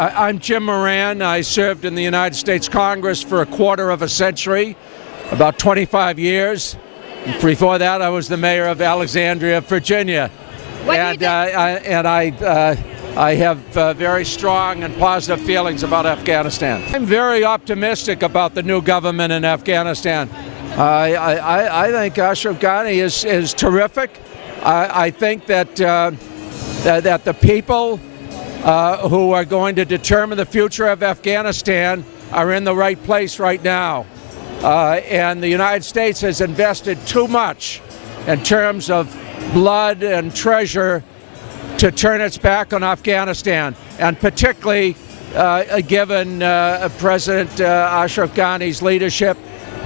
I'm Jim Moran. I served in the United States Congress for a quarter of a century, about 25 years. Before that, I was the mayor of Alexandria, Virginia. I have very strong and positive feelings about Afghanistan. I'm very optimistic about the new government in Afghanistan. I think Ashraf Ghani is terrific. I think that that the people who are going to determine the future of Afghanistan are in the right place right now. And the United States has invested too much in terms of blood and treasure to turn its back on Afghanistan, and particularly given President Ashraf Ghani's leadership.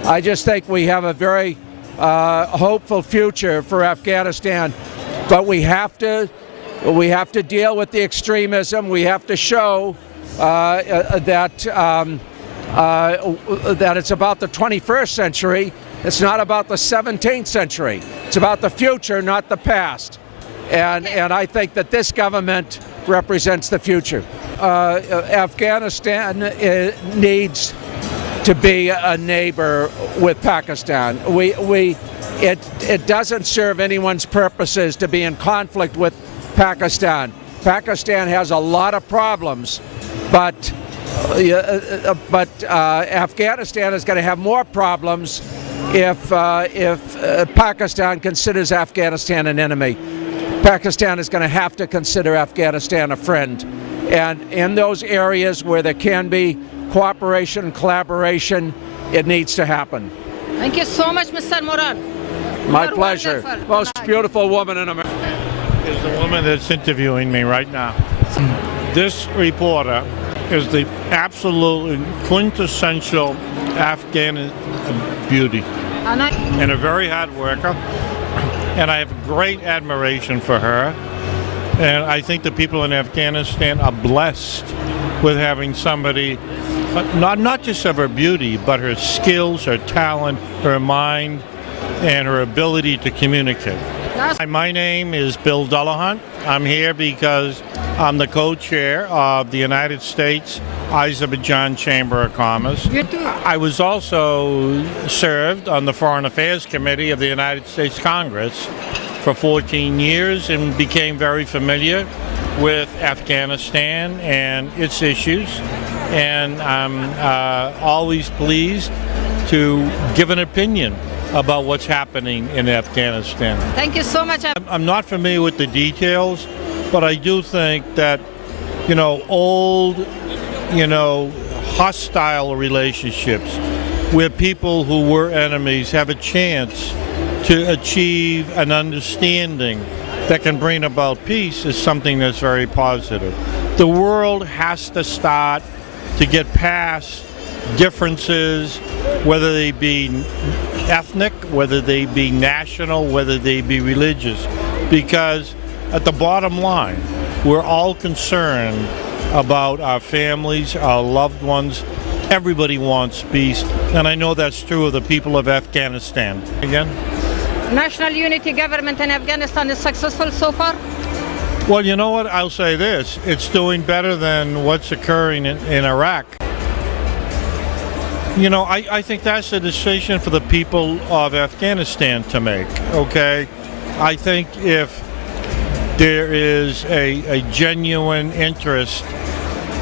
I just think we have a very hopeful future for Afghanistan, but we have to deal with the extremism. We have to show that it's about the 21st century. It's not about the 17th century. It's about the future, not the past. And I think that this government represents the future. Afghanistan needs to be a neighbor with Pakistan. It doesn't serve anyone's purposes to be in conflict with Pakistan. Pakistan has a lot of problems, but Afghanistan is going to have more problems if Pakistan considers Afghanistan an enemy. Pakistan is going to have to consider Afghanistan a friend. And in those areas where there can be cooperation and collaboration, it needs to happen. Thank you so much, Mr. Moran. My pleasure. Most beautiful woman in America. Is the woman that's interviewing me right now. This reporter is the absolute quintessential Afghan beauty and a very hard worker. And I have great admiration for her. And I think the people in Afghanistan are blessed with having somebody, not just of her beauty, but her skills, her talent, her mind, and her ability to communicate. My name is Bill Dullahunt. I'm here because I'm the co-chair of the United States Azerbaijan Chamber of Commerce. I was also served on the Foreign Affairs Committee of the United States Congress for 14 years and became very familiar with Afghanistan and its issues. And I'm always pleased to give an opinion about what's happening in Afghanistan. Thank you so much. I'm not familiar with the details, but I do think that, old, hostile relationships where people who were enemies have a chance to achieve an understanding that can bring about peace is something that's very positive. The world has to start to get past differences, whether they be ethnic, whether they be national, whether they be religious, because at the bottom line, we're all concerned about our families, our loved ones. Everybody wants peace, and I know that's true of the people of Afghanistan. Again? National unity government in Afghanistan is successful so far? Well, you know what? I'll say this. It's doing better than what's occurring in Iraq. I think that's a decision for the people of Afghanistan to make, okay? I think if there is a genuine interest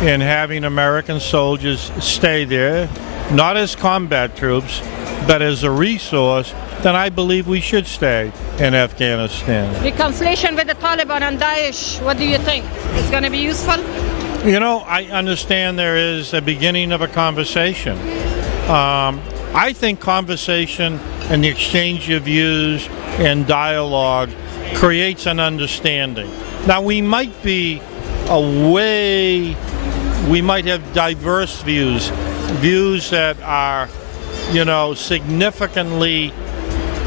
in having American soldiers stay there, not as combat troops, but as a resource, then I believe we should stay in Afghanistan. Reconciliation with the Taliban and Daesh, what do you think? It's going to be useful? I understand there is a beginning of a conversation. I think conversation and the exchange of views and dialogue creates an understanding. Now, we might have diverse views that are, significantly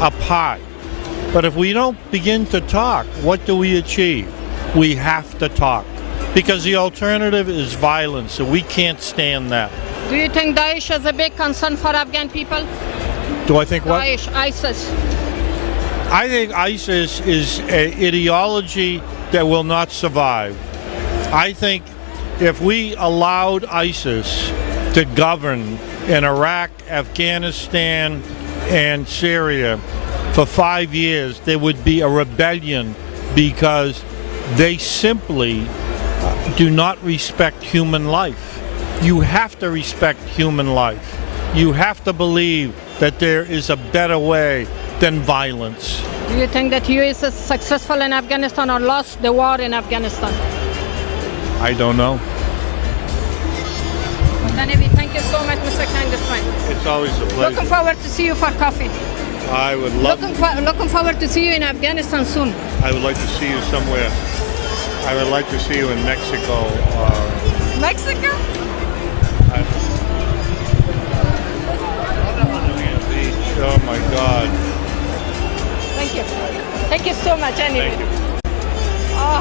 apart. But if we don't begin to talk, what do we achieve? We have to talk, because the alternative is violence, so we can't stand that. Do you think Daesh is a big concern for Afghan people? Do I think what? Daesh, ISIS. I think ISIS is an ideology that will not survive. I think if we allowed ISIS to govern in Iraq, Afghanistan, and Syria for 5 years, there would be a rebellion because they simply do not respect human life. You have to respect human life. You have to believe that there is a better way than violence. Do you think that U.S. is successful in Afghanistan or lost the war in Afghanistan? I don't know. Well, anyway, thank you so much, Mr. Congressman. It's always a pleasure. Looking forward to see you for coffee. I would love. Looking forward to see you in Afghanistan soon. I would like to see you somewhere. I would like to see you in Mexico. Mexico? Beach. Oh my God. Thank you. Thank you so much, anyway. Thank you.